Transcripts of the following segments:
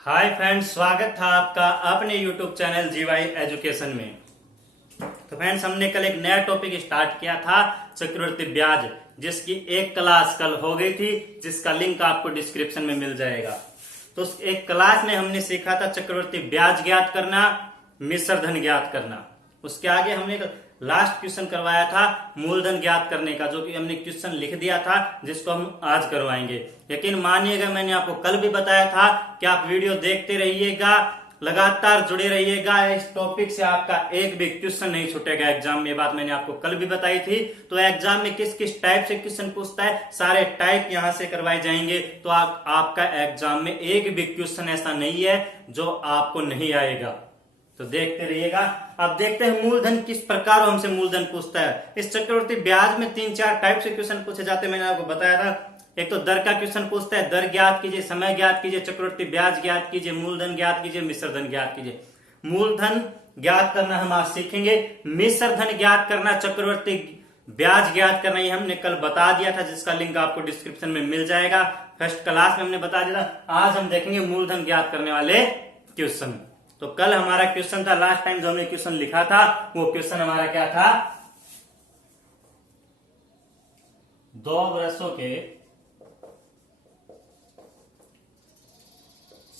Hi friends, स्वागत था आपका अपने यूट्यूब चैनल जीवाई एजुकेशन में। तो फ्रेंड्स, हमने कल एक नया टॉपिक स्टार्ट किया था, चक्रवृद्धि ब्याज, जिसकी एक क्लास कल हो गई थी, जिसका लिंक आपको डिस्क्रिप्शन में मिल जाएगा। तो उस एक क्लास में हमने सीखा था चक्रवृद्धि ब्याज ज्ञात करना, मिश्र धन ज्ञात करना। उसके आगे हमने लास्ट क्वेश्चन करवाया था मूलधन ज्ञात करने का, जो कि हमने क्वेश्चन लिख दिया था, जिसको हम आज करवाएंगे। लेकिन मानिएगा, मैंने आपको कल भी बताया था कि आप वीडियो देखते रहिएगा, लगातार जुड़े रहिएगा, इस टॉपिक से आपका एक भी क्वेश्चन नहीं छूटेगा एग्जाम में। ये बात मैंने आपको कल भी बताई थी। तो एग्जाम में किस किस टाइप से क्वेश्चन पूछता है, सारे टाइप यहां से करवाए जाएंगे। तो आपका एग्जाम में एक भी क्वेश्चन ऐसा नहीं है जो आपको नहीं आएगा। तो देखते रहिएगा। अब देखते हैं मूलधन किस प्रकार हमसे मूलधन पूछता है। इस चक्रवृद्धि ब्याज में 3-4 टाइप से क्वेश्चन पूछे जाते हैं, मैंने आपको बताया था। एक तो दर का क्वेश्चन पूछता है, दर ज्ञात कीजिए, समय ज्ञात कीजिए, चक्रवृद्धि ब्याज ज्ञात कीजिए, मूलधन ज्ञात कीजिए, मिश्र धन ज्ञात कीजिए। मूलधन ज्ञात करना हम आज सीखेंगे, मिश्र धन ज्ञात करना, चक्रवृद्धि ब्याज ज्ञात करना, ये हमने कल बता दिया था, जिसका लिंक आपको डिस्क्रिप्शन में मिल जाएगा। फर्स्ट क्लास में हमने बता दिया था। आज हम देखेंगे मूलधन ज्ञात करने वाले क्वेश्चन। तो कल हमारा क्वेश्चन था, लास्ट टाइम जो हमने क्वेश्चन लिखा था, वो क्वेश्चन हमारा क्या था? 2 वर्षों के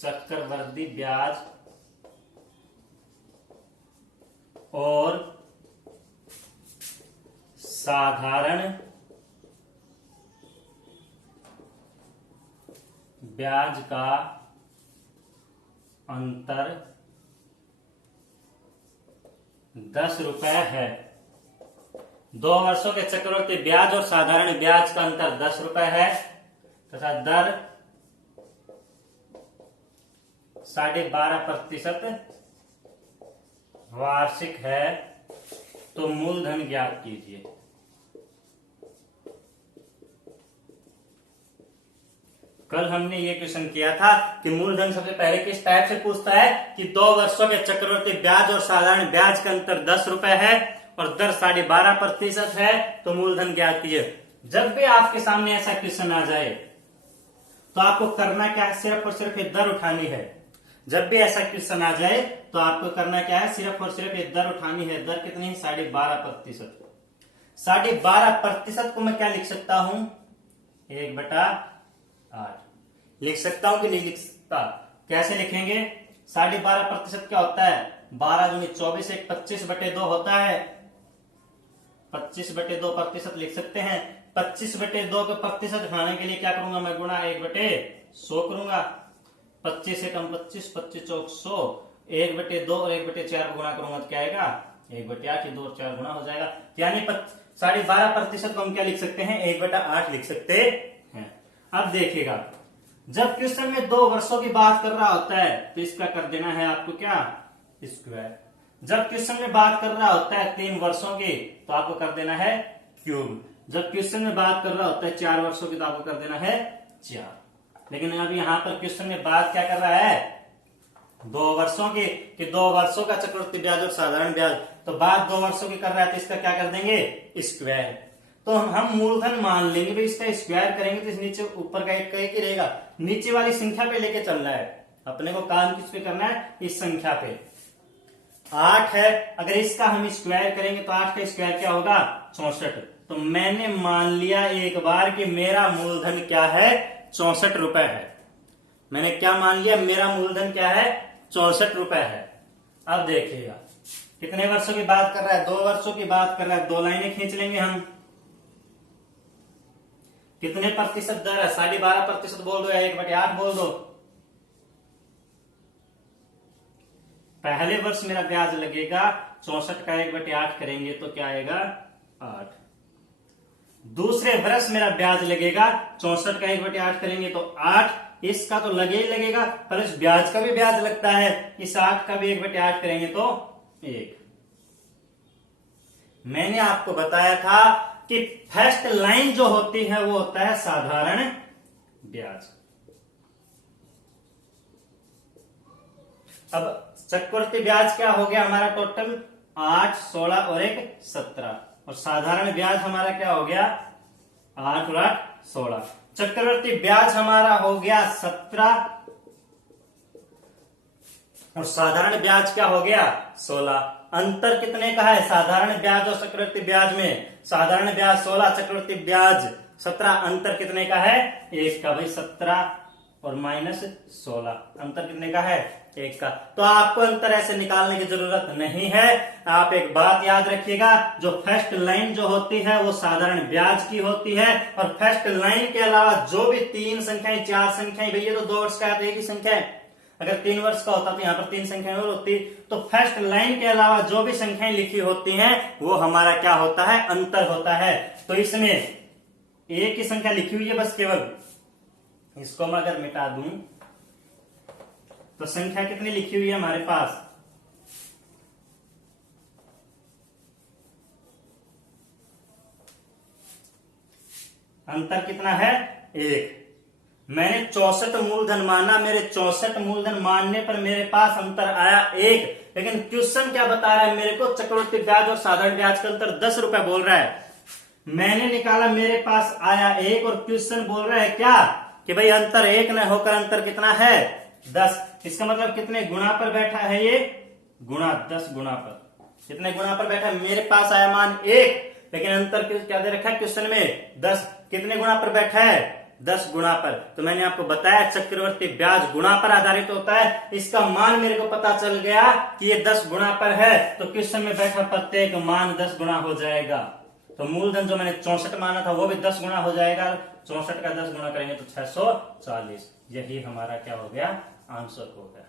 चक्रवृद्धि ब्याज और साधारण ब्याज का अंतर 10 रुपए है। 2 वर्षों के चक्रवृद्धि ब्याज और साधारण ब्याज का अंतर 10 रुपए है तथा दर 12.5% वार्षिक है। तो मूलधन ज्ञात कीजिए। कल हमने ये क्वेश्चन किया था कि मूलधन सबसे पहले किस टाइप से पूछता है कि 2 वर्षों के चक्रवृद्धि ब्याज और साधारण ब्याज का अंतर 10 रुपए है और दर 12.5% है। तो मूलधन ज्ञात कीजिए। जब भी आपके सामने ऐसा क्वेश्चन आ जाए तो आपको करना क्या है? सिर्फ और सिर्फ ये दर उठानी है। जब भी ऐसा क्वेश्चन आ जाए तो आपको करना क्या है? सिर्फ और सिर्फ ये दर उठानी है। दर कितनी है? 12.5%। 12.5% को मैं क्या लिख सकता हूं? 1/8 लिख सकता हूं कि नहीं लिख सकता? कैसे लिखेंगे? 12.5% क्या होता है? 12 दूनी 24, 25/2 होता है। 25/2% लिख सकते हैं। 25/2 को प्रतिशत उठाने के लिए क्या करूंगा मैं? गुणा 1/100 करूंगा। 25 से कम 25, 25 चौक 100, 1/2 और 1/4 को गुणा करूंगा तो क्या आएगा? 1/8, 2 और 4 गुणा हो जाएगा। यानी 12.5% को हम क्या लिख सकते हैं? 1/8 लिख सकते हैं। अब देखिएगा, जब क्वेश्चन में 2 वर्षों की बात कर रहा होता है तो इसका कर देना है आपको क्या? स्क्वायर। जब क्वेश्चन में बात कर रहा होता है 3 वर्षों की तो आपको कर देना है क्यूब। जब क्वेश्चन में बात कर रहा होता है 4 वर्षों की तो आपको कर देना है 4। लेकिन अब यहां पर क्वेश्चन में बात क्या कर रहा है? 2 वर्षों की, कि 2 वर्षों का चक्रवृद्धि ब्याज और साधारण ब्याज। तो बात 2 वर्षों की कर रहा है तो इसका क्या कर देंगे? स्क्वायर। तो हम मूलधन मान लेंगे भाई, इसका स्क्वायर करेंगे तो इस नीचे ऊपर का एक ही रहेगा। नीचे वाली संख्या पे लेके चलना है अपने को। काम किस पे करना है? इस संख्या पे। 8 है, अगर इसका हम स्क्वायर करेंगे तो 8 का स्क्वायर क्या होगा? 64। तो मैंने मान लिया एक बार कि मेरा मूलधन क्या है? 64 रुपए है। मैंने क्या मान लिया? मेरा मूलधन क्या है? 64 रुपए है। अब देखिएगा कितने वर्षों की बात कर रहा है? 2 वर्षों की बात कर रहा है। 2 लाइनें खींच लेंगे हम। कितने प्रतिशत दर है? 12.5% बोल दो या 1/8 बोल दो। पहले वर्ष मेरा ब्याज लगेगा 64 का 1/8 करेंगे तो क्या आएगा? 8। दूसरे वर्ष मेरा ब्याज लगेगा 64 का 1/8 करेंगे तो 8। इसका तो लगे ही लगेगा, प्लस ब्याज का भी ब्याज लगता है। इस 8 का भी 1/8 करेंगे तो 1। मैंने आपको बताया था कि फर्स्ट लाइन जो होती है वो होता है साधारण ब्याज। अब चक्रवृद्धि ब्याज क्या हो गया हमारा? टोटल 8, 16 और 1 17। और साधारण ब्याज हमारा क्या हो गया? 8 और 8 16। चक्रवृद्धि ब्याज हमारा हो गया 17 और साधारण ब्याज क्या हो गया 16। अंतर कितने का है साधारण ब्याज और चक्रवृद्धि ब्याज में? साधारण ब्याज 16, चक्रवृद्धि ब्याज 17। अंतर कितने का है 1 का। भाई 17 और माइनस 16, अंतर कितने का है 1 का। तो आपको अंतर ऐसे निकालने की जरूरत नहीं है। आप एक बात याद रखिएगा, जो फर्स्ट लाइन जो होती है वो साधारण ब्याज की होती है, और फर्स्ट लाइन के अलावा जो भी 3 संख्याएं 4 संख्याएं, भैया तो 2 वर्ष का एक ही संख्या है, अगर 3 वर्ष का होता तो यहाँ पर 3 संख्याएं और होती। तो फर्स्ट लाइन के अलावा जो भी संख्याएं लिखी होती हैं वो हमारा क्या होता है अंतर होता है। तो इसमें एक ही संख्या लिखी हुई है बस केवल, इसको मैं अगर मिटा दूं तो संख्या कितनी लिखी हुई है हमारे पास, अंतर कितना है 1। मैंने 64 मूलधन माना, मेरे 64 मूलधन मानने पर मेरे पास अंतर आया 1, लेकिन क्वेश्चन क्या बता रहा है मेरे को, चक्रवृद्धि ब्याज और साधारण ब्याज का अंतर 10 रुपए बोल रहा है। मैंने निकाला, मेरे पास आया 1, और क्वेश्चन बोल रहा है क्या कि भाई अंतर 1 न होकर अंतर कितना है 10। इसका मतलब कितने गुणा पर बैठा है ये, गुणा 10 गुणा पर, कितने गुणा पर बैठा है, मेरे पास आया मान 1, लेकिन अंतर क्या दे रखा है क्वेश्चन में 10, कितने गुणा पर बैठा है 10 गुणा पर। तो मैंने आपको बताया चक्रवर्ती ब्याज गुणा पर आधारित होता है, इसका मान मेरे को पता चल गया कि ये 10 गुणा पर है, तो क्वेश्चन में बैठा प्रत्येक मान 10 गुणा हो जाएगा। तो मूलधन जो मैंने 64 माना था वो भी 10 गुणा हो जाएगा, 64 का 10 गुणा करेंगे तो 640। यही हमारा क्या हो गया आंसर हो गया।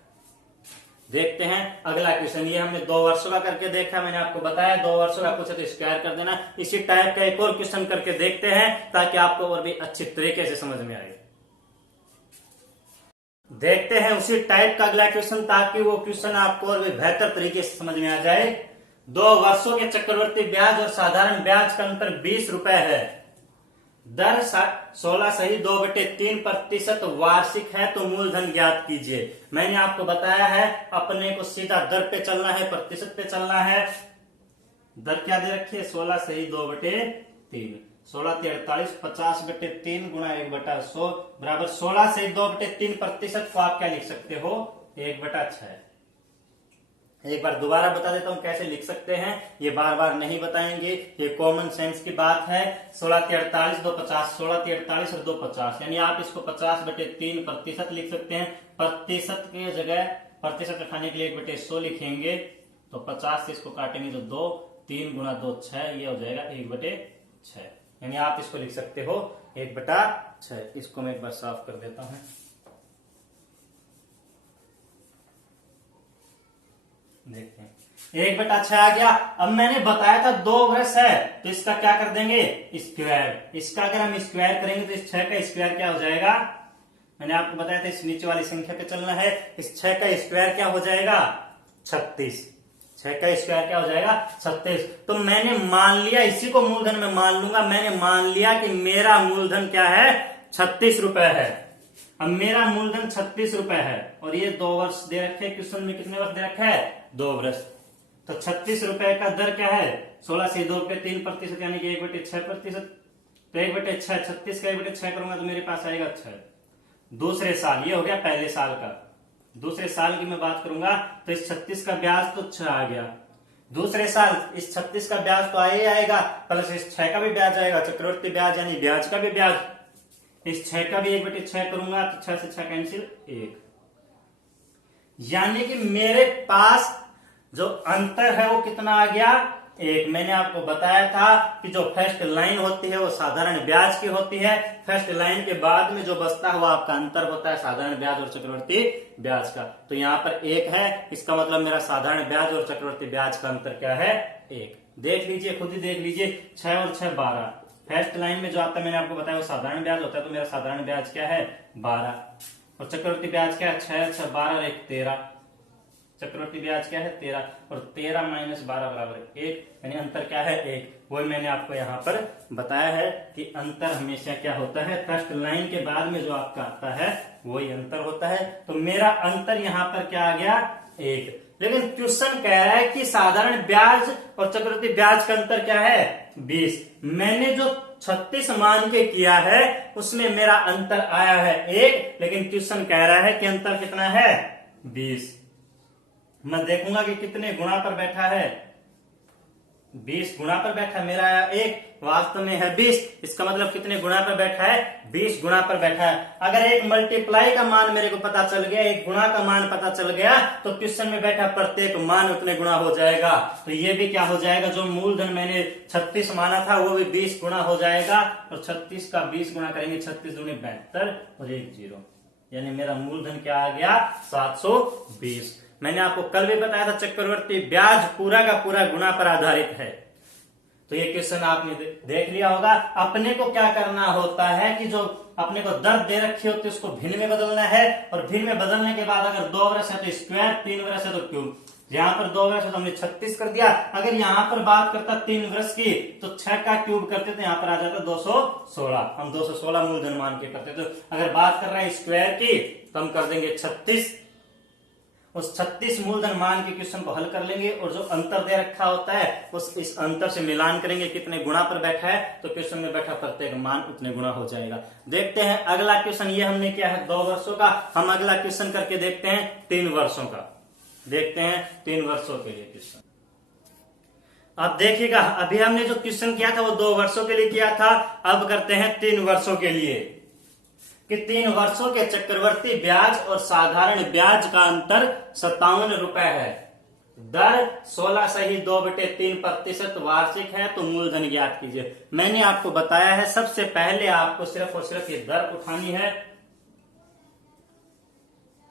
देखते हैं अगला क्वेश्चन। ये हमने 2 वर्षों का करके देखा, मैंने आपको बताया 2 वर्षों का पूछे तो स्क्वायर कर देना। इसी टाइप का एक और क्वेश्चन करके देखते हैं ताकि आपको और भी अच्छी तरीके से समझ में आए। देखते हैं उसी टाइप का अगला क्वेश्चन, ताकि वो क्वेश्चन आपको और भी बेहतर तरीके से समझ में आ जाए। 2 वर्षों के चक्रवृद्धि ब्याज और साधारण ब्याज का अंतर 20 रुपए है, दर 16/2/3% वार्षिक है, तो मूलधन ज्ञात कीजिए। मैंने आपको बताया है अपने को सीधा दर पे चलना है, प्रतिशत पे चलना है। दर क्या दे रखी है 16/2/3, 16 × 48, 50/3 गुणा 1/100 बराबर 16/2/3%। को आप क्या लिख सकते हो 1/6। एक बार दोबारा बता देता हूं कैसे लिख सकते हैं, ये बार बार नहीं बताएंगे, ये कॉमन सेंस की बात है। 16 × 48 2 50, 16 × 48 और 2 50, यानी आप इसको 50/3% लिख सकते हैं। प्रतिशत की जगह प्रतिशत रखने के लिए 1/100 लिखेंगे, तो 50 से इसको काटेंगे तो 2, 3 गुणा 2 6, ये हो जाएगा 1/6, यानी आप इसको लिख सकते हो 1/6। इसको मैं एक बार साफ कर देता हूं। देखते हैं 1/6 आ गया। अब मैंने बताया था 2 वर्ष है, तो इसका क्या कर देंगे स्क्वायर। इसका अगर हम स्क्वायर करेंगे तो इस 6 का स्क्वायर क्या हो जाएगा, मैंने आपको बताया था इस नीचे वाली संख्या पे चलना है। इस 6 का स्क्वायर क्या हो जाएगा 36, 6 का स्क्वायर क्या हो जाएगा 36। तो मैंने मान लिया, इसी को मूलधन में मान लूंगा, मैंने मान लिया कि मेरा मूलधन क्या है 36 रुपए है। अब मेरा मूलधन 36 रुपए है, और ये 2 वर्ष दे रखे, क्वेश्चन में कितने वर्ष दे रखा है 2 वर्ष। तो 36 रुपए का दर क्या है 16/2/3%, यानी कि 1/6%। तो 1/6, 36 का 1/6 करूंगा तो मेरे पास आएगा 6। दूसरे साल, ये हो गया पहले साल का। दूसरे साल की मैं बात करूंगा तो इस 36 का ब्याज तो 6 आ गया। दूसरे साल इस 36 का ब्याज तो आएगा, प्लस इस 6 का भी ब्याज आएगा, चक्रवृद्धि ब्याज यानी ब्याज का भी ब्याज। इस 6 का भी 1/6 करूंगा तो 6 से 6 कैंसिल 1, यानी कि मेरे पास जो अंतर है वो कितना आ गया 1। मैंने आपको बताया था कि जो फर्स्ट लाइन होती है वो साधारण ब्याज की होती है, फर्स्ट लाइन के बाद में जो बचता है वो आपका अंतर होता है साधारण ब्याज और चक्रवृद्धि ब्याज का। तो यहाँ पर 1 है, इसका मतलब मेरा साधारण ब्याज और चक्रवृद्धि ब्याज का अंतर क्या है 1। देख लीजिए, खुद ही देख लीजिए, 6 और 6 12। फर्स्ट लाइन में जो आता है मैंने आपको बताया वो साधारण ब्याज होता है, तो मेरा साधारण ब्याज क्या है 12, और चक्रवृद्धि ब्याज क्या है 6 6 12 और 1 13। चक्रवृद्धि ब्याज क्या है 13, और 13 - 12 बराबर 1, यानी अंतर क्या है 1। वही मैंने आपको यहाँ पर बताया है कि अंतर हमेशा क्या होता है, फर्स्ट लाइन के बाद में जो आपका आता है वही अंतर होता है। तो मेरा अंतर यहाँ पर क्या आ गया 1। लेकिन क्वेश्चन कह रहा है कि साधारण ब्याज और चक्रवृद्धि ब्याज का अंतर क्या है 20। मैंने जो 36 मान के किया है उसमें मेरा अंतर आया है 1, लेकिन क्वेश्चन कह रहा है कि अंतर कितना है 20। मैं देखूंगा कि कितने गुणा पर बैठा है, 20 गुणा पर बैठा है। मेरा एक वास्तव में है 20, इसका मतलब कितने गुणा पर बैठा है, 20 गुणा पर बैठा है। अगर एक मल्टीप्लाई का मान मेरे को पता चल गया, एक गुणा का मान पता चल गया, तो क्वेश्चन में बैठा प्रत्येक मान उतने गुणा हो जाएगा। तो ये भी क्या हो जाएगा, जो मूलधन मैंने 36 माना था वो भी 20 गुणा हो जाएगा, और 36 का 20 गुणा करेंगे, 36 दूनी 72 और 1 0, यानी मेरा मूलधन क्या आ गया, 720। मैंने आपको कल भी बताया था चक्रवर्ती ब्याज पूरा का पूरा गुणा पर आधारित है। तो ये क्वेश्चन आपने देख लिया होगा। अपने को क्या करना होता है कि जो अपने को दर दे रखी होती है उसको भिन्न में बदलना है, और भिन्न में बदलने के बाद अगर 2 वरस है तो स्क्वायर, 3 वरस है तो क्यूब। यहाँ पर 2 वरस है तो हमने 36 कर दिया। अगर यहाँ पर बात करता 3 वरस की तो 6 का क्यूब करते तो यहाँ पर आ जाता 216। हम 216 मूलधन मान के करते। तो अगर बात कर रहे हैं स्क्वायर की तो हम कर देंगे 36, उस 36 मूलधन मान के क्वेश्चन को हल कर लेंगे, और जो अंतर दे रखा होता है उस इस अंतर से मिलान करेंगे कितने गुणा पर बैठा है, तो क्वेश्चन में बैठा प्रत्येक मान उतने गुणा हो जाएगा। देखते हैं अगला क्वेश्चन, ये हमने किया है 2 वर्षों का। हम अगला क्वेश्चन करके देखते हैं 3 वर्षों का। देखते हैं 3 वर्षों के लिए क्वेश्चन। अब देखिएगा, अभी हमने जो क्वेश्चन किया था वो 2 वर्षों के लिए किया था। अब करते हैं 3 वर्षों के लिए, कि 3 वर्षों के चक्रवर्ती ब्याज और साधारण ब्याज का अंतर 57 रुपए है। दर 16/2/3% वार्षिक है, तो मूलधन ज्ञात कीजिए। मैंने आपको बताया है सबसे पहले आपको सिर्फ और सिर्फ ये दर उठानी है।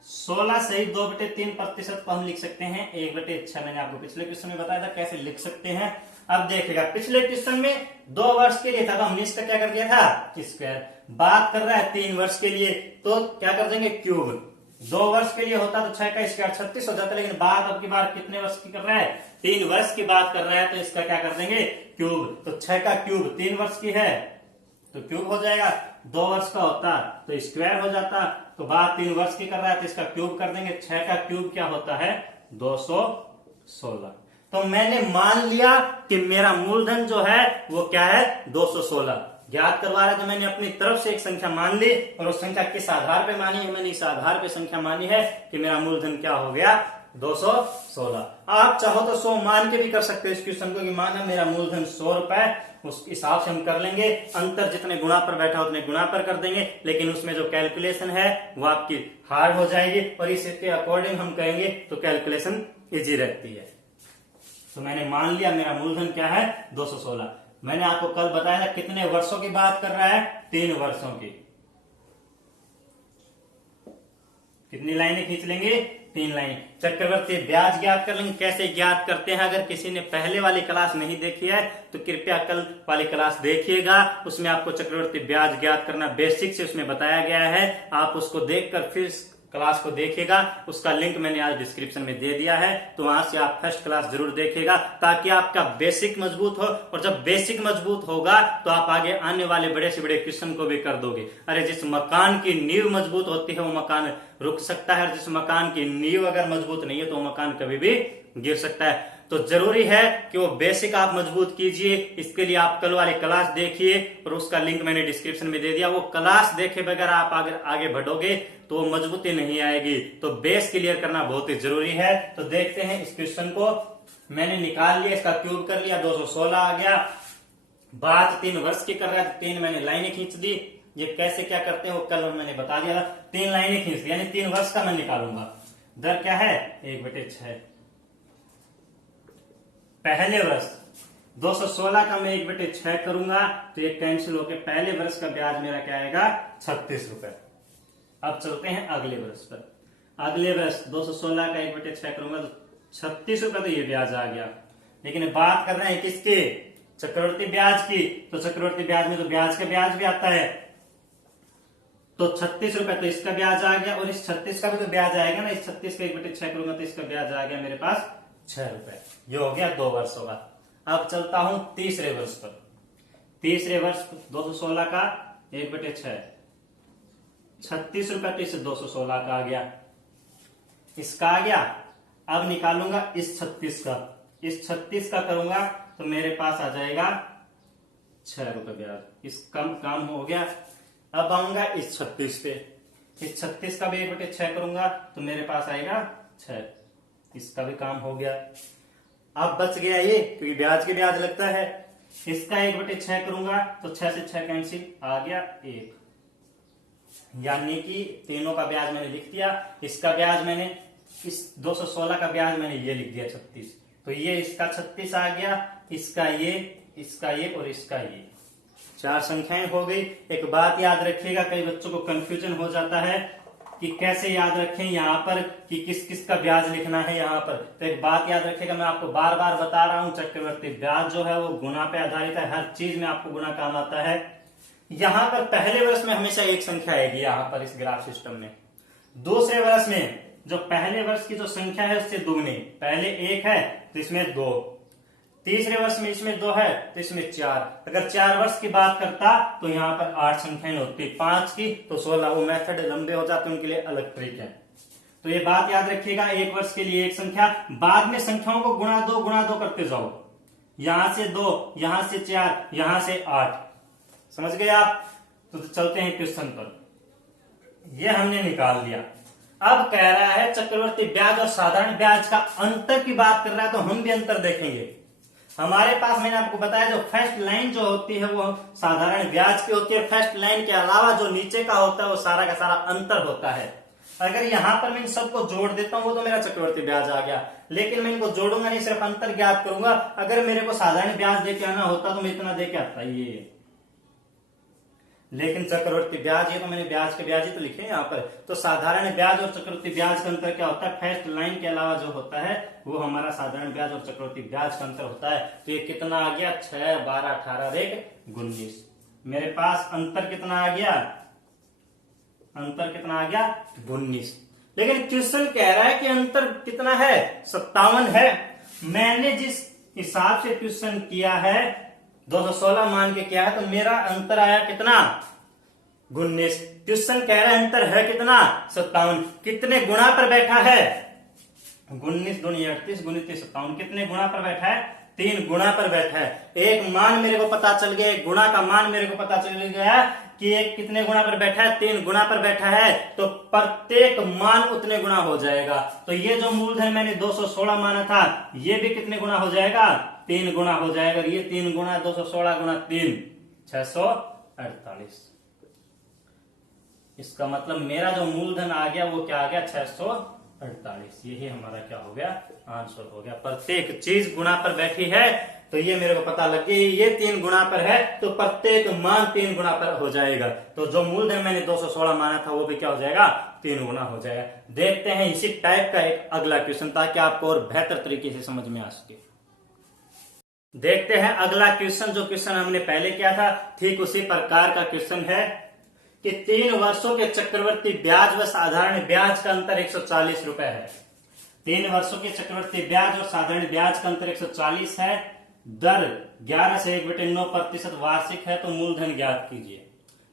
16/2/3% को हम लिख सकते हैं 1/6। मैंने आपको पिछले क्वेश्चन में बताया था कैसे लिख सकते हैं। अब देखिएगा, पिछले क्वेश्चन में 2 वर्ष के लिए था तो हमने इसका क्या कर दिया था, स्क्वायर। बात कर रहा है 3 वर्ष के लिए तो क्या कर देंगे, क्यूब। 2 वर्ष के लिए होता तो 6 का स्क्वायर 36 हो जाता, लेकिन बात अब की बार कितने वर्ष की कर रहा है, 3 वर्ष की बात कर रहा है, तो इसका क्या कर देंगे, क्यूब। तो 6 का क्यूब 3 वर्ष की है तो क्यूब हो जाएगा। 2 वर्ष का होता तो स्क्वायर हो जाता, तो बात 3 वर्ष की कर रहा है तो इसका क्यूब कर देंगे। 6 का क्यूब क्या होता है, 216। तो मैंने मान लिया कि मेरा मूलधन जो है वो क्या है, 216 ज्ञात करवा रहा है। तो मैंने अपनी तरफ से एक संख्या मान ली, और उस संख्या किस आधार पे मानी है, मैंने इस आधार पे संख्या मानी है कि मेरा मूलधन क्या हो गया, 216। आप चाहो तो 100 मान के भी कर सकते हो इस क्वेश्चन को, कि माना मेरा मूलधन 100 रुपए, उस हिसाब से हम कर लेंगे। अंतर जितने गुणा पर बैठा उतने गुणा पर कर देंगे, लेकिन उसमें जो कैलकुलेशन है वो आपकी हार्ड हो जाएगी, और इसके अकॉर्डिंग हम कहेंगे तो कैलकुलेशन इजी रहती है। तो मैंने मान लिया मेरा मूलधन क्या है, 216। मैंने आपको कल बताया था कितने वर्षों की बात कर रहा है, 3 वर्षों की। कितनी लाइनें खींच लेंगे, 3 लाइन। चक्रवर्ती ब्याज ज्ञात कर लेंगे। कैसे ज्ञात करते हैं, अगर किसी ने पहले वाली क्लास नहीं देखी है तो कृपया कल वाली क्लास देखिएगा, उसमें आपको चक्रवर्ती ब्याज ज्ञात करना बेसिक से उसमें बताया गया है। आप उसको देखकर फिर क्लास को देखिएगा, उसका लिंक मैंने आज डिस्क्रिप्शन में दे दिया है, तो वहां से आप फर्स्ट क्लास जरूर देखिएगा, ताकि आपका बेसिक मजबूत हो। और जब बेसिक मजबूत होगा तो आप आगे आने वाले बड़े से बड़े क्वेश्चन को भी कर दोगे। अरे जिस मकान की नींव मजबूत होती है वो मकान रुक सकता है, और जिस मकान की नींव अगर मजबूत नहीं है तो मकान कभी भी गिर सकता है। तो जरूरी है कि वो बेसिक आप मजबूत कीजिए। इसके लिए आप कल वाली क्लास देखिए, और उसका लिंक मैंने डिस्क्रिप्शन में दे दिया। वो क्लास देखे बगैर आप आगे बढ़ोगे तो मजबूती नहीं आएगी। तो बेस क्लियर करना बहुत ही जरूरी है। तो देखते हैं इस क्वेश्चन को। मैंने निकाल लिया, इसका क्यूब कर लिया, 216 आ गया। बात 3 वर्ष की कर रहा है, 3 मैंने लाइनें खींच दी। ये कैसे क्या करते हैं वो कल मैंने बता दिया था। 3 लाइनें खींच दी, यानी 3 वर्ष का मैं निकालूंगा। दर क्या है, 1/6। पहले वर्ष 216 का मैं 1/6 करूंगा तो ये कैंसिल होकर पहले वर्ष का ब्याज मेरा क्या आएगा, 36 रुपए। अब चलते हैं अगले वर्ष पर। अगले वर्ष 216 का 1/6 करूंगा तो 36 रुपए, तो ये ब्याज आ गया। लेकिन बात कर रहे हैं किसके, चक्रवर्ती ब्याज की। तो चक्रवर्ती ब्याज में तो ब्याज का ब्याज भी आता है, तो 36 रुपए तो इसका ब्याज आ गया, और इस 36 का भी तो ब्याज आएगा ना। इस 36 का 1/6 करूंगा तो इसका ब्याज आ गया मेरे पास 6 रुपए। ये हो गया 2 वर्षों का। अब चलता हूं तीसरे वर्ष पर। तीसरे वर्ष 216 का 1/6, 36 रुपए, तो इससे 216 का आ गया, इसका आ गया। अब निकालूंगा इस 36 का, इस 36 का करूंगा तो मेरे पास आ जाएगा 6 रुपए ब्याज। इस काम हो गया। अब आऊंगा इस 36 पे, इस 36 का भी 1/6 करूंगा तो मेरे पास आएगा 6। इसका भी काम हो गया। अब बच गया ये, क्योंकि ब्याज के ब्याज लगता है। इसका 1/6 करूंगा तो 6 से 6 कैंसिल, आ गया 1, यानी कि तीनों का ब्याज मैंने लिख दिया। इसका ब्याज मैंने, इस 216 का ब्याज मैंने ये लिख दिया 36, तो ये इसका 36 आ गया, इसका ये, इसका ये और इसका ये, 4 संख्याएं हो गई। एक बात याद रखिएगा, कई बच्चों को कंफ्यूजन हो जाता है कि कैसे याद रखें यहाँ पर कि किस किस का ब्याज लिखना है यहाँ पर। तो एक बात याद रखिएगा, मैं आपको बार बार बता रहा हूं, चक्रवर्ती ब्याज जो है वो गुणा पे आधारित है। हर चीज में आपको गुणा काम आता है। यहाँ पर पहले वर्ष में हमेशा एक संख्या आएगी, यहाँ पर इस ग्राफ सिस्टम में। दूसरे वर्ष में जो पहले वर्ष की जो संख्या है उससे दुगनी, पहले 1 है तो इसमें 2, तीसरे वर्ष में इसमें 2 है तो इसमें 4। अगर 4 वर्ष की बात करता तो यहाँ पर 8 संख्याएं होती, 5 की तो 16। वो मेथड लंबे हो जाते, उनके लिए अलग ट्रिक है। तो ये बात याद रखिएगा, 1 वर्ष के लिए एक संख्या, बाद में संख्याओं को गुणा दो करते जाओ। यहां से 2, यहां से 4, यहां से 8, समझ गए आप। तो चलते हैं क्वेश्चन पर। ये हमने निकाल लिया। अब कह रहा है चक्रवर्ती ब्याज और साधारण ब्याज का अंतर की बात कर रहा है, तो हम भी अंतर देखेंगे। हमारे पास मैंने आपको बताया, जो फर्स्ट लाइन जो होती है वो साधारण ब्याज की होती है। फर्स्ट लाइन के अलावा जो नीचे का होता है वो सारा का सारा अंतर होता है। अगर यहां पर मैं इन सबको जोड़ देता हूं वो तो मेरा चक्रवर्ती ब्याज आ गया, लेकिन मैं इनको जोड़ूंगा नहीं, सिर्फ अंतर ज्ञात करूंगा। अगर मेरे को साधारण ब्याज देके आना होता तो मैं इतना देके आता ये, लेकिन चक्रवर्ती ब्याज, ये तो मैंने ब्याज के ब्याज ही तो लिखे यहाँ पर। तो साधारण ब्याज और चक्रवर्ती ब्याज का अंतर क्या होता है, फर्स्ट लाइन के अलावा जो होता है वो हमारा साधारण ब्याज और चक्रवर्ती ब्याज का अंतर होता है। तो ये कितना आ गया, 6, 12, 18, 19। मेरे पास अंतर कितना आ गया, अंतर कितना आ गया, 19। लेकिन क्वेश्चन कह रहा है कि अंतर कितना है, 57 है। मैंने जिस हिसाब से क्वेश्चन किया है 216 मान के किया है, तो मेरा अंतर आया कितना, 19। क्वेश्चन कह रहा है अंतर है कितना, 57। कितने गुणा पर बैठा है, 19 दूनी 38 गुणित 57, कितने गुणा पर बैठा है, 3 गुणा पर बैठा है। एक मान मेरे को पता चल गया, एक गुणा का मान मेरे को पता चल गया कि एक कितने गुणा पर बैठा है, 3 गुणा पर बैठा है, तो प्रत्येक मान उतने गुणा हो जाएगा। तो ये जो मूलधन मैंने 216 माना था, ये भी कितने गुणा हो जाएगा, 3 गुणा हो जाएगा। ये 3 गुणा 216 गुणा 3, 648। इसका मतलब मेरा जो मूलधन आ गया वो क्या आ गया, 648। यही हमारा क्या हो गया, आंसर हो गया। प्रत्येक चीज गुणा पर बैठी है, तो ये मेरे को पता लग गया, ये 3 गुणा पर है तो प्रत्येक मान 3 गुणा पर हो जाएगा। तो जो मूलधन मैंने 216 माना था वो भी क्या हो जाएगा, 3 गुणा हो जाएगा। देखते हैं इसी टाइप का एक अगला क्वेश्चन, ताकि आपको और बेहतर तरीके से समझ में आ सके। देखते हैं अगला क्वेश्चन। जो क्वेश्चन हमने पहले किया था ठीक उसी प्रकार का क्वेश्चन है कि 3 वर्षों के चक्रवर्ती ब्याज व साधारण ब्याज का अंतर 140 रुपए है। 3 वर्षों के चक्रवर्ती ब्याज और साधारण ब्याज का अंतर 140 है। दर 11 से 1/9% वार्षिक है, तो मूलधन ज्ञात कीजिए।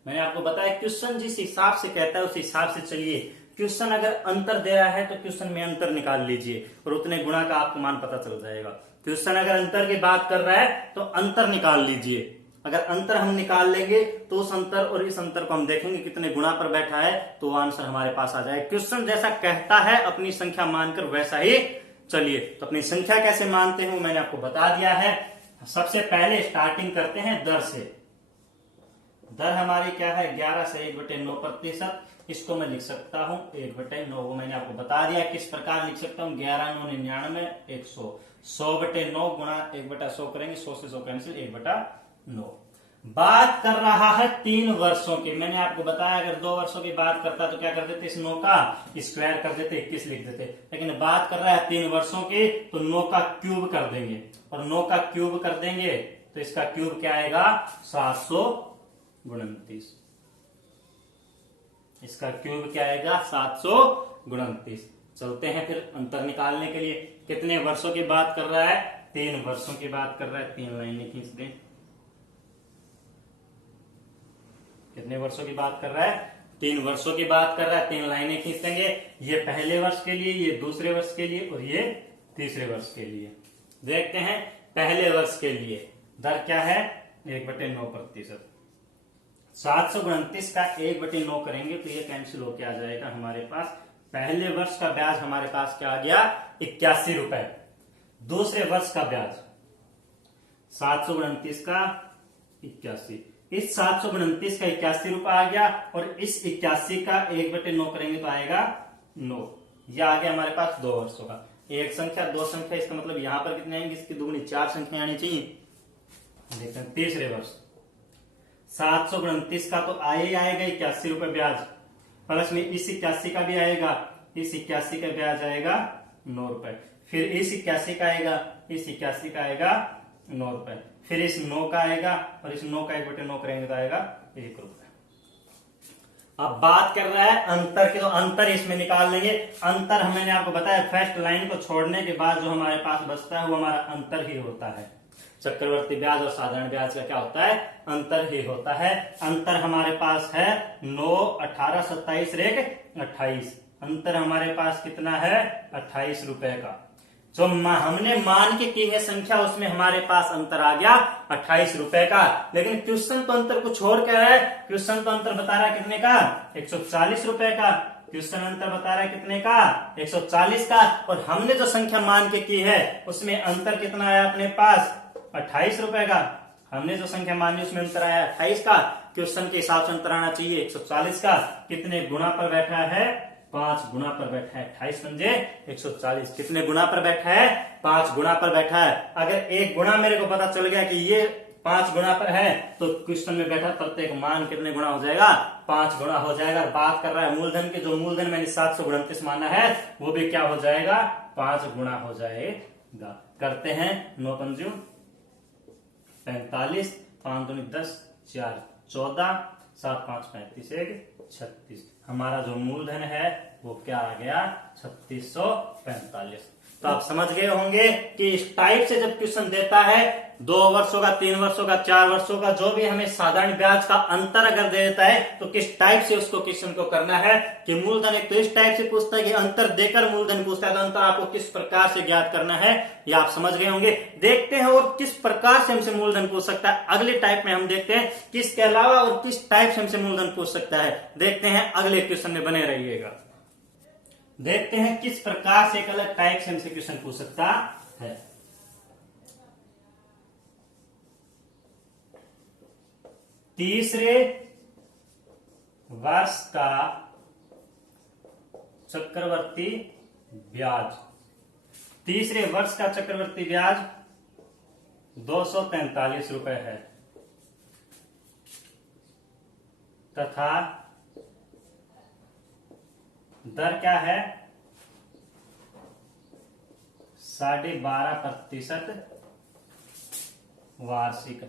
मैंने आपको बताया क्वेश्चन जिस हिसाब से कहता है उस हिसाब से चलिए। क्वेश्चन अगर अंतर दे रहा है तो क्वेश्चन में अंतर निकाल लीजिए और उतने गुणा का आपको मान पता चल जाएगा। क्वेश्चन अगर अंतर की बात कर रहा है तो अंतर निकाल लीजिए। अगर अंतर हम निकाल लेंगे तो उस अंतर और इस अंतर को हम देखेंगे कितने गुणा पर बैठा है, तो आंसर हमारे पास आ जाए। क्वेश्चन जैसा कहता है अपनी संख्या मानकर वैसा ही चलिए। तो अपनी संख्या कैसे मानते हैं मैंने आपको बता दिया है। सबसे पहले स्टार्टिंग करते हैं दर से। दर हमारी क्या है, 11 से 1/9%। इसको मैं लिख सकता हूं 1/9। वो मैंने आपको बता दिया किस प्रकार लिख सकता हूं, 11 9 99 100, 100/9 गुणा 1/100 करेंगे, 100 से 100 कैंसिल, 1/9। बात कर रहा है 3 वर्षों की। मैंने आपको बताया अगर 2 वर्षों की बात करता तो क्या कर देते, इस 9 का स्क्वायर कर देते, 21 लिख देते। लेकिन बात कर रहा है 3 वर्षों की, तो 9 का क्यूब कर देंगे, और 9 का क्यूब कर देंगे तो इसका क्यूब क्या आएगा, 729। इसका क्यूब क्या आएगा, 729। चलते हैं फिर अंतर निकालने के लिए। कितने वर्षों की बात कर रहा है, 3 वर्षों की बात कर रहा है। 3 लाइनें खींच दें। कितने वर्षों की बात कर रहा है, 3 वर्षों की बात कर रहा है। 3 लाइनें खींच देंगे, ये पहले वर्ष के लिए, ये दूसरे वर्ष के लिए और ये तीसरे वर्ष के लिए। देखते हैं पहले वर्ष के लिए दर क्या है, 1/9%। 729 का 1/9 करेंगे तो ये कैंसिल होके आ जाएगा हमारे पास पहले वर्ष का ब्याज हमारे पास क्या आ गया, 81 रुपए। दूसरे वर्ष का ब्याज 729 का 81, इस 729 का 81 रुपए आ गया, और इस 81 का 1/9 करेंगे तो आएगा 9। यह आ गया हमारे पास 2 वर्षों का। एक संख्या, दो संख्या, इसका मतलब यहां पर कितने आएंगे, इसकी दुगनी 4 संख्या आनी चाहिए। देखते हैं तीसरे वर्ष 729 का तो आए ही आएगा 81 रुपए ब्याज, प्लस में इस 81 का भी आएगा, इस 81 का ब्याज आएगा 9 रुपए, फिर इस 81 का आएगा, इस 81 का आएगा 9 रुपए, फिर इस 9 का आएगा, और इस 9 का 1/9 करेंगे तो आएगा 1 रुपए। अब बात कर रहा है अंतर की, तो अंतर इसमें निकाल लेंगे। अंतर मैंने आपको बताया फर्स्ट लाइन को छोड़ने के बाद जो हमारे पास बचता है वो हमारा अंतर ही होता है। चक्रवर्ती ब्याज और साधारण ब्याज का क्या होता है, अंतर ही होता है। अंतर हमारे पास है 9, 18, 27 रेख 28। अंतर हमारे पास कितना है, 28 रुपए का। जो हमने मान के की है संख्या उसमें हमारे पास अंतर आ गया 28 रुपए का। लेकिन क्वेश्चन तो अंतर को छोड़ कर है, क्वेश्चन तो अंतर बता रहा है कितने का, 140 रुपए का। क्वेश्चन अंतर बता रहा है कितने का, 140 का, और हमने जो संख्या मान के की है उसमें अंतर कितना आया अपने पास, 28 रुपए का। हमने जो संख्या मानी उसमें अंतर आया 28 का। क्वेश्चन के हिसाब से अंतर आना चाहिए 140 का। कितने गुणा पर बैठा है, 5 गुणा पर बैठा है। 28 पंजे 140, कितने गुणा पर बैठा है, 5 गुणा पर बैठा है। अगर एक गुणा मेरे को पता चल गया कि ये 5 गुणा पर है, तो क्वेश्चन में बैठा प्रत्येक मान कितने गुणा हो जाएगा, 5 गुणा हो जाएगा। बात कर रहा है मूलधन की, जो मूलधन मैंने 729 माना है वो भी क्या हो जाएगा, 5 गुणा हो जाएगा। करते हैं 9 पंजू 45, 5 दूनी 10, 4 14, 7 5 35, 1 36। हमारा जो मूलधन है वो क्या आ गया, 3645। तो आप समझ गए होंगे कि इस टाइप से जब क्वेश्चन देता है 2 वर्षों का, 3 वर्षों का, 4 वर्षों का, जो भी हमें साधारण ब्याज का अंतर अगर दे देता है तो किस टाइप से उसको क्वेश्चन को करना है। कि मूलधन एक तो इस टाइप से पूछता है कि अंतर देकर मूलधन पूछता है, तो अंतर आपको किस प्रकार से ज्ञात करना है ये आप समझ गए होंगे। देखते हैं और किस प्रकार से हमसे मूलधन पूछ सकता है। अगले टाइप में हम देखते हैं किसके अलावा और किस टाइप से हमसे मूलधन पूछ सकता है। देखते हैं अगले क्वेश्चन में, बने रहिएगा। देखते हैं किस प्रकार से एक अलग टाइप से हमसे क्वेश्चन पूछ सकता है। तीसरे वर्ष का चक्रवर्ती ब्याज, तीसरे वर्ष का चक्रवर्ती ब्याज 243 रुपए है, तथा दर क्या है, 12.5% वार्षिक।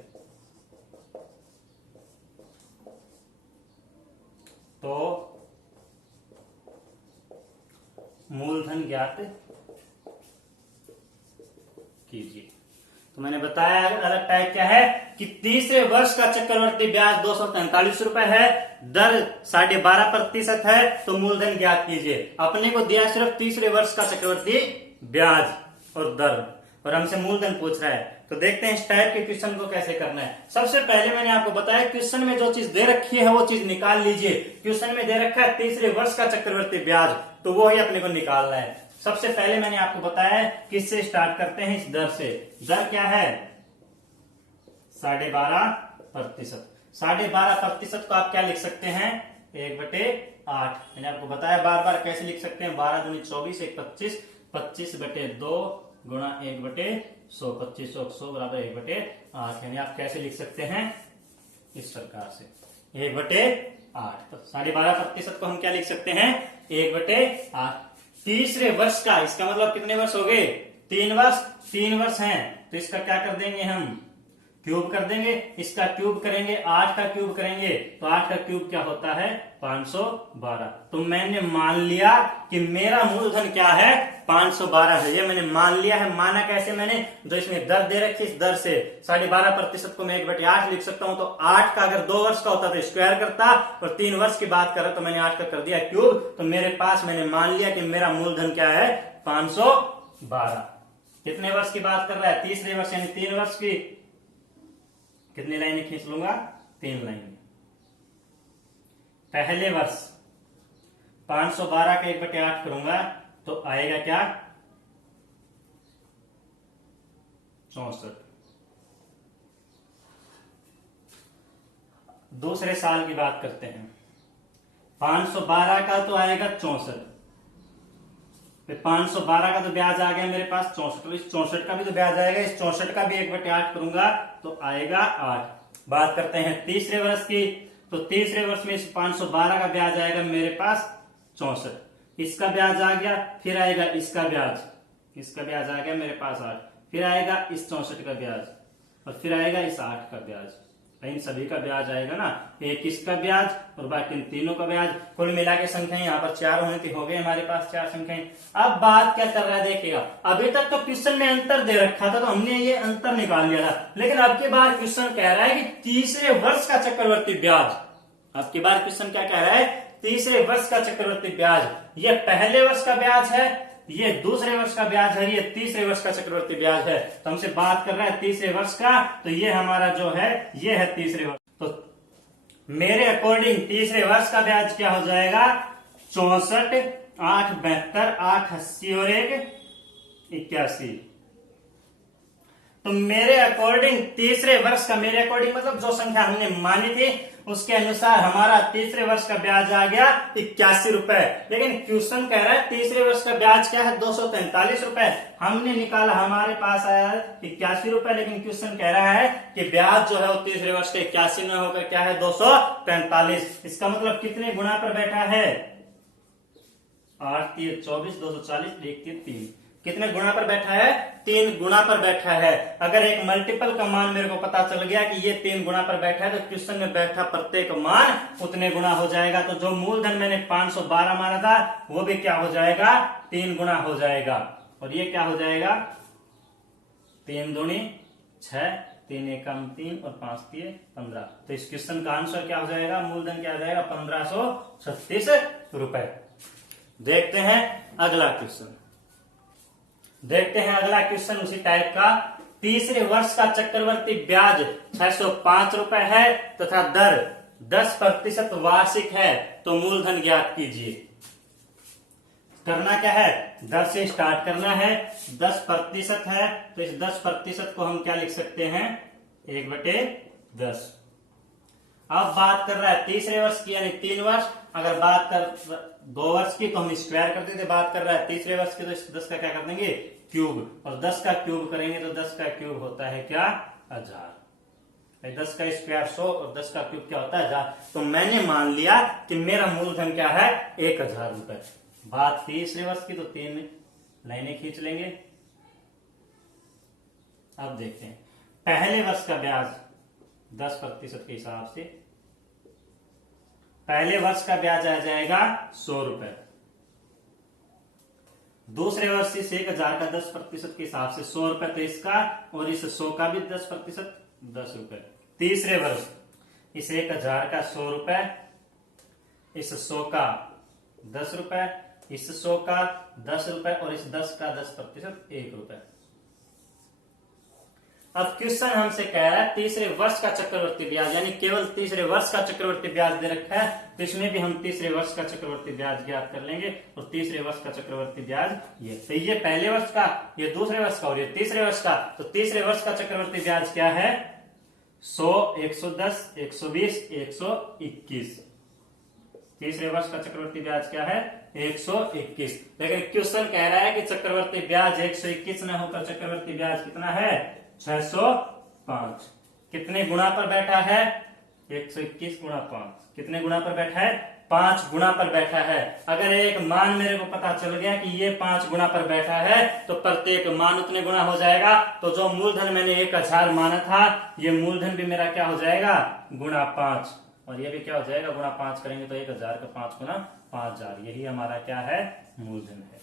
तो मूलधन ज्ञात कीजिए। तो मैंने बताया अलग टाइप क्या है कि तीसरे वर्ष का चक्रवर्ती ब्याज 243 रुपए है, दर 12.5% है, तो मूलधन ज्ञात कीजिए। अपने को दिया सिर्फ तीसरे वर्ष का चक्रवर्ती ब्याज और दर, और हमसे मूलधन पूछ रहा है। तो देखते हैं इस टाइप के क्वेश्चन को कैसे करना है। सबसे पहले मैंने आपको बताया क्वेश्चन में जो चीज दे रखी है वो चीज निकाल लीजिए। क्वेश्चन में दे रखा है तीसरे वर्ष का चक्रवर्ती ब्याज, तो वो ही अपने को निकालना है। सबसे पहले मैंने आपको बताया किससे स्टार्ट करते हैं, इस दर से। दर क्या है, 12.5%। 12.5% को आप क्या लिख सकते हैं, 1/8। मैंने आपको बताया बार बार कैसे लिख सकते हैं, 12 दूनी 24, 1 25, 25/2 गुणा 1/100, 25 100 बराबर 1/8। यानी आप कैसे लिख सकते हैं, इस प्रकार से 1/8। तो 12.5% को हम क्या लिख सकते हैं, 1/8। तीसरे वर्ष का, इसका मतलब कितने वर्ष हो गए, 3 वर्ष। 3 वर्ष हैं तो इसका क्या कर देंगे, हम क्यूब कर देंगे। इसका क्यूब करेंगे, 8 का क्यूब करेंगे, तो 8 का क्यूब क्या होता है, 512। तो मैंने मान लिया कि मेरा मूलधन क्या है, 512 है। ये मैंने मान लिया है। माना कैसे मैंने, जो इसमें दर दे रखी इस दर से 12.5% को मैं 1/8 लिख सकता हूं। तो 8 का अगर 2 वर्ष का होता तो स्क्वायर करता, और 3 वर्ष की बात कर रहा तो मैंने 8 का कर दिया क्यूब। तो मेरे पास मैंने मान लिया कि मेरा मूलधन क्या है, 512। कितने वर्ष की बात कर रहा है, तीसरे वर्ष यानी 3 वर्ष की। कितनी लाइनें खींच लूंगा, 3 लाइनें। पहले वर्ष 512 का 1/8 करूंगा तो आएगा क्या? 64। दूसरे साल की बात करते हैं। 512 का तो आएगा 64, फिर 512 का तो ब्याज आ गया मेरे पास 64, तो इस 64 का भी तो ब्याज आएगा, इस 64 का भी 1/8 करूंगा तो आएगा 8। बात करते हैं तीसरे वर्ष की, तो तीसरे वर्ष में इस 512 का ब्याज आएगा मेरे पास 64, इसका ब्याज आ गया, फिर आएगा इसका ब्याज, इसका ब्याज आ गया मेरे पास 8, फिर आएगा इस 64 का ब्याज और फिर आएगा इस 8 का ब्याज। इन सभी का ब्याज आएगा ना, एक इसका ब्याज और बाकी इन तीनों का ब्याज, कुल मिला के संख्याएं यहाँ पर 4 होने थी, हो गए हमारे पास 4 संख्याएं। अब बात क्या कर रहा है देखिएगा, अभी तक तो क्वेश्चन में अंतर दे रखा था तो हमने ये अंतर निकाल लिया था, लेकिन अब की बार क्वेश्चन कह रहा है कि तीसरे वर्ष का चक्रवर्ती ब्याज, अब की बार क्वेश्चन क्या कह रहा है? तीसरे वर्ष का चक्रवर्ती ब्याज, ये पहले वर्ष का ब्याज है, ये दूसरे वर्ष का ब्याज है, ये तीसरे वर्ष का चक्रवर्ती ब्याज है। तो हमसे बात कर रहा है तीसरे वर्ष का, तो ये हमारा जो है ये है तीसरे वर्ष। तो मेरे अकॉर्डिंग तीसरे वर्ष का ब्याज क्या हो जाएगा? 64, 8 72, 8 80 और 1 81। तो मेरे अकॉर्डिंग तीसरे वर्ष का, मेरे अकॉर्डिंग मतलब जो संख्या हमने मानी थी उसके अनुसार हमारा तीसरे वर्ष का ब्याज आ गया 81 रुपए। लेकिन क्वेश्चन कह रहा है तीसरे वर्ष का ब्याज क्या है? 243 रुपए। हमने निकाला, हमारे पास आया 81 रुपए, लेकिन क्वेश्चन कह रहा है कि ब्याज जो है वो तीसरे वर्ष के 81 में होकर क्या है? 243। इसका मतलब कितने गुणा पर बैठा है? 8 3 24, 240, 1 3 3। कितने गुणा पर बैठा है? 3 गुणा पर बैठा है। अगर एक मल्टीपल का मान मेरे को पता चल गया कि ये 3 गुणा पर बैठा है, तो क्वेश्चन में बैठा प्रत्येक मान उतने गुणा हो जाएगा। तो जो मूलधन मैंने 512 माना था वो भी क्या हो जाएगा? 3 गुणा हो जाएगा। और ये क्या हो जाएगा? 3 दूनी 6, 3 एकम 3 और 5 3 15। तो इस क्वेश्चन का आंसर क्या हो जाएगा? मूलधन क्या हो जाएगा? 1536 रुपए। देखते हैं अगला क्वेश्चन, देखते हैं अगला क्वेश्चन उसी टाइप का। तीसरे वर्ष का चक्रवर्ती ब्याज 605 रुपए है तथा दर 10% वार्षिक है, तो मूलधन ज्ञात कीजिए। करना क्या है? दर से स्टार्ट करना है, 10% है तो इस 10% को हम क्या लिख सकते हैं? 1/10। अब बात कर रहा है तीसरे वर्ष की यानी 3 वर्ष, अगर बात कर 2 वर्ष की तो हम स्क्वायर करते थे, बात कर रहा है तीसरे वर्ष की तो इस 10 का क्या कर देंगे? क्यूब। और 10 का क्यूब करेंगे तो 10 का क्यूब होता है क्या? 1000। 10 का स्क्वायर 100 और 10 का क्यूब क्या होता है? 1000। तो मैंने मान लिया कि मेरा मूलधन क्या है? 1000 रुपए। बात तीसरे वर्ष की तो 3 लाइनें खींच लेंगे। अब देखते हैं पहले वर्ष का ब्याज 10% के हिसाब से पहले वर्ष का ब्याज आ जाएगा 100 रुपए। दूसरे वर्ष इस 1000 का 10% के हिसाब से 100 रुपए, तो इसका और इस 100 का भी 10%, 10 रुपए। तीसरे वर्ष इस 1000 का 100 रुपए, इस 100 का 10 रुपए, इस 100 का 10 रुपए और इस 10 का 10% 1 रुपए। अब क्वेश्चन हमसे कह रहा है तीसरे वर्ष का चक्रवर्ती ब्याज, यानी केवल तीसरे वर्ष का चक्रवर्ती ब्याज दे रखा है, तो इसमें भी हम तीसरे वर्ष का चक्रवर्ती ब्याज ज्ञात कर लेंगे। और तीसरे वर्ष का चक्रवर्ती ब्याज ये, तो ये पहले वर्ष का, ये दूसरे वर्ष का और ये तीसरे वर्ष का। तो तीसरे वर्ष का चक्रवर्ती ब्याज क्या है? 100, 110, 120, 121। तीसरे वर्ष का चक्रवर्ती ब्याज क्या है? 121। लेकिन क्वेश्चन कह रहा है कि चक्रवर्ती ब्याज 121 न होकर चक्रवर्ती ब्याज कितना है? 605। कितने गुणा पर बैठा है? 121 गुणा 5। कितने गुणा पर बैठा है? 5 गुणा पर बैठा है। अगर एक मान मेरे को पता चल गया कि ये 5 गुणा पर बैठा है तो प्रत्येक मान उतने गुणा हो जाएगा। तो जो मूलधन मैंने 1000 माना था, ये मूलधन भी मेरा क्या हो जाएगा? गुणा 5। और ये भी क्या हो जाएगा? गुणा 5 करेंगे तो 1000 का 5 गुना 5000। यही हमारा क्या है? मूलधन है।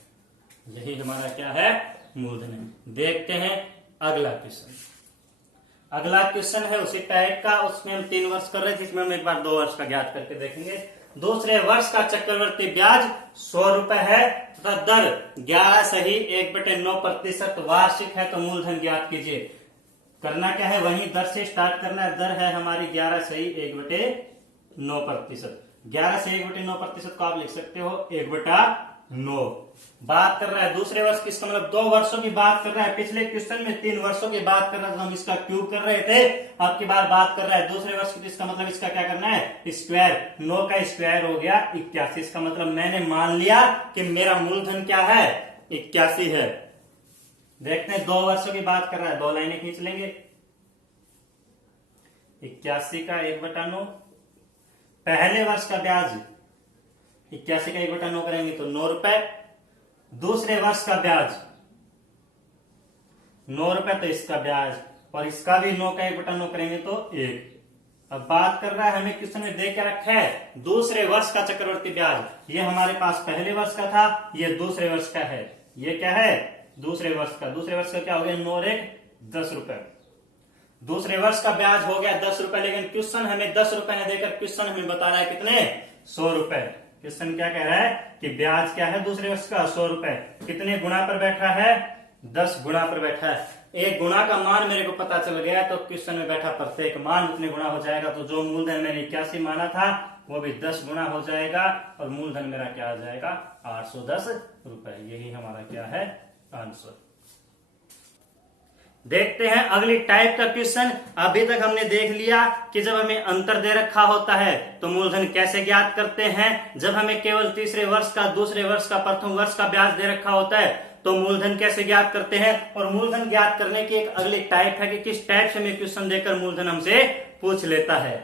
यही हमारा क्या है? मूलधन है। देखते हैं अगला क्वेश्चन। अगला क्वेश्चन है उसी टाइप का, उसमें हम 3 वर्ष कर रहे थे, इसमें हम एक बार 2 वर्ष का ज्ञात करके देखेंगे। दूसरे वर्ष का चक्रवर्ती ब्याज 100 रुपए है तथा दर 11.9% वार्षिक है, तो मूलधन ज्ञात कीजिए। करना क्या है? वही दर से स्टार्ट करना है। दर है हमारी 11.1/9%। 11 से 1/9% को आप लिख सकते हो 1/9। बात कर रहा है दूसरे वर्ष की, इसका मतलब 2 वर्षों की बात कर रहा है। पिछले क्वेश्चन में 3 वर्षों की बात कर रहा था, हम इसका क्यूब कर रहे थे। अब की बार बात कर रहा है दूसरे वर्ष की, तो इसका मतलब इसका क्या करना है, स्क्वायर। 9 का स्क्वायर हो गया 81। इसका मतलब मैंने मान लिया कि मेरा मूलधन क्या है, 81 है। देखते हैं 2 वर्षों की बात कर रहा है, 2 लाइनें खींच लेंगे। 81 का 1/9, पहले वर्ष का ब्याज 81 का 1/9 करेंगे तो 9 रुपए। दूसरे वर्ष का ब्याज 9 रुपए, तो इसका ब्याज, और इसका भी 9 का 1/9 करेंगे तो 1। अब बात कर रहा है, हमें क्वेश्चन में दे के रखा है दूसरे वर्ष का चक्रवर्ती ब्याज। ये हमारे पास पहले वर्ष का था, ये दूसरे वर्ष का है। ये क्या है, दूसरे वर्ष का। दूसरे वर्ष का क्या हो गया, 9 और 1 10 रुपए। दूसरे वर्ष का ब्याज हो गया 10 रुपए, लेकिन क्वेश्चन हमें 10 रुपए ने देकर क्वेश्चन हमें बता रहा है कितने, 100 रुपए। क्वेश्चन क्या कह रहा है कि ब्याज क्या है दूसरे वर्ष का, 100 रुपए। कितने गुणा पर बैठा है, 10 गुणा पर बैठा है। एक गुणा का मान मेरे को पता चल गया, तो क्वेश्चन में बैठा प्रत्येक मान उतने गुणा हो जाएगा। तो जो मूलधन मैंने 81 माना था वो भी 10 गुणा हो जाएगा, और मूलधन मेरा क्या आ जाएगा, 810 रुपए। यही हमारा क्या है, आंसर। देखते हैं अगली टाइप का क्वेश्चन। अभी तक हमने देख लिया कि जब हमें अंतर दे रखा होता है तो मूलधन कैसे ज्ञात करते हैं। जब हमें केवल तीसरे वर्ष का, दूसरे वर्ष का, प्रथम वर्ष का ब्याज दे रखा होता है तो मूलधन कैसे ज्ञात करते हैं। और मूलधन ज्ञात करने की एक अगली टाइप है कि किस टाइप से हमें क्वेश्चन देकर मूलधन हमसे पूछ लेता है।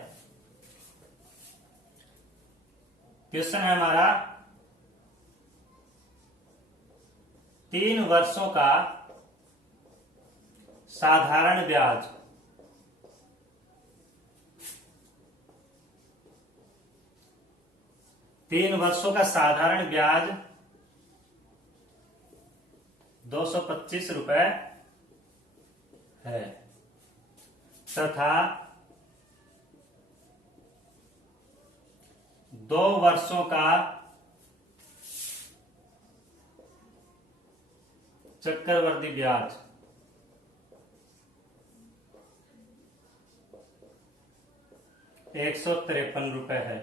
क्वेश्चन है हमारा 3 वर्षों का साधारण ब्याज, 3 वर्षों का साधारण ब्याज 225 रुपए है, तथा 2 वर्षों का चक्रवर्ती ब्याज 153 रुपए है।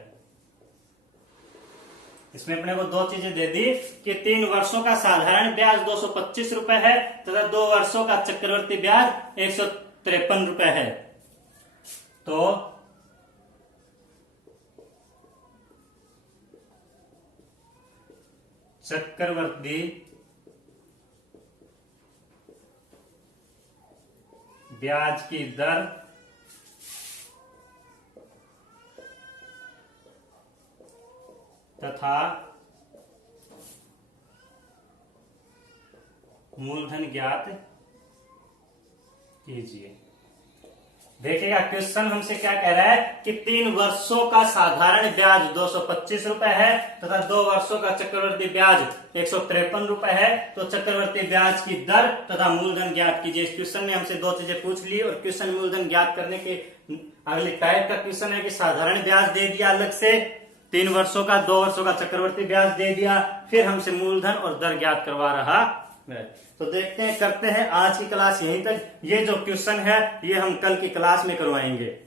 इसमें अपने को 2 चीजें दे दी कि 3 वर्षों का साधारण ब्याज 225 रुपए है तथा 2 वर्षों का चक्रवर्ती ब्याज 153 रुपए है। तो चक्रवर्ती ब्याज की दर तथा मूलधन ज्ञात कीजिए। देखिएगा क्वेश्चन हमसे क्या कह रहा है कि 3 वर्षों का साधारण ब्याज 225 रुपए है तथा 2 वर्षों का चक्रवर्ती ब्याज 153 रुपए है। तो चक्रवर्ती ब्याज की दर तथा मूलधन ज्ञात कीजिए। इस क्वेश्चन में हमसे 2 चीजें पूछ ली, और क्वेश्चन मूलधन ज्ञात करने के अगले टाइप का क्वेश्चन है कि साधारण ब्याज दे दिया अलग से, 3 वर्षों का, 2 वर्षों का चक्रवर्ती ब्याज दे दिया, फिर हमसे मूलधन और दर ज्ञात करवा रहा है। तो देखते हैं, करते हैं आज की क्लास यहीं तक। ये जो क्वेश्चन है ये हम कल की क्लास में करवाएंगे।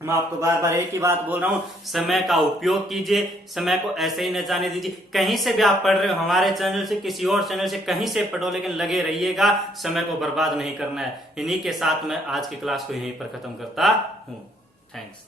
मैं आपको बार बार एक ही बात बोल रहा हूं, समय का उपयोग कीजिए, समय को ऐसे ही न जाने दीजिए। कहीं से भी आप पढ़ रहे हो, हमारे चैनल से, किसी और चैनल से, कहीं से पढ़ो, लेकिन लगे रहिएगा, समय को बर्बाद नहीं करना है। इन्हीं के साथ मैं आज की क्लास को यहीं पर खत्म करता हूं। थैंक्स।